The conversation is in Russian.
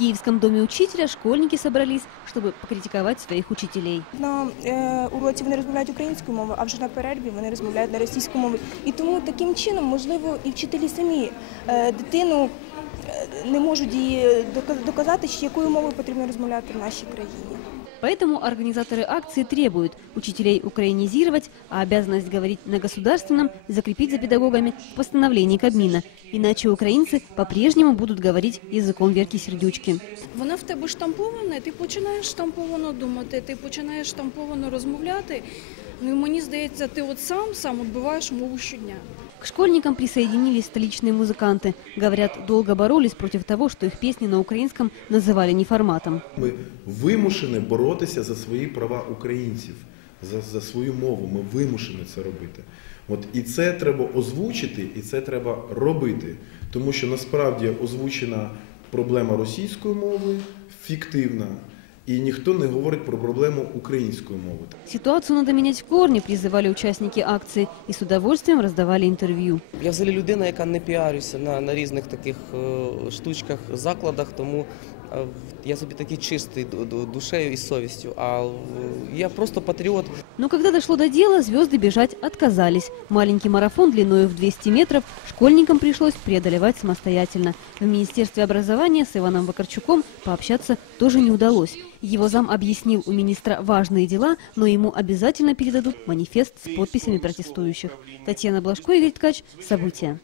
Киевском доме учителя школьники собрались, чтобы покритиковать своих учителей. На е, уроці вони розмовляють українською мовою, а вже на перерві вони розмовляють на російську мову. І тому таким чином, можливо, і вчителі самі е, дитину е, не можуть їй доказати, якою мовою потрібно розмовляти в нашій країні. Поэтому организаторы акции требуют учителей украинизировать, а обязанность говорить на государственном закрепить за педагогами в постановлении Кабмина. Иначе украинцы по-прежнему будут говорить языком Верки Сердючки. Вона в тебе штампована, і ти починаєш штамповано думати, ти починаєш штамповано розмовляти. Ну і мені здається, ти от сам сам відбиваєш мову щодня. К школьникам присоединились столичные музыканты. Говорят, долго боролись против того, что их песни на украинском называли неформатом. Ми вимушені боротися за свої права українців, за, за свою мову. Ми вимушені це робити. От і це треба озвучити, і це треба робити. Тому що насправді озвучена проблема російської мови фіктивна, і ніхто не говорить про проблему української мови. Ситуацию надо менять в корне, призывали участники акции и с удовольствием раздавали интервью. Я взагалі людина, яка не піарюся на, на різних таких е, штучках, закладах, тому е, я собі такий чистий ду- ду- душею і совістю. А е, я просто патріот. Но когда дошло до дела, звезды бежать отказались. Маленький марафон длиною в 200 метров школьникам пришлось преодолевать самостоятельно. В Министерстве образования с Иваном Вакарчуком пообщаться тоже не удалось. Его зам объяснил у министра важные дела, но ему обязательно передадут манифест с подписями протестующих. Татьяна Блажко, Игорь Ткач. События.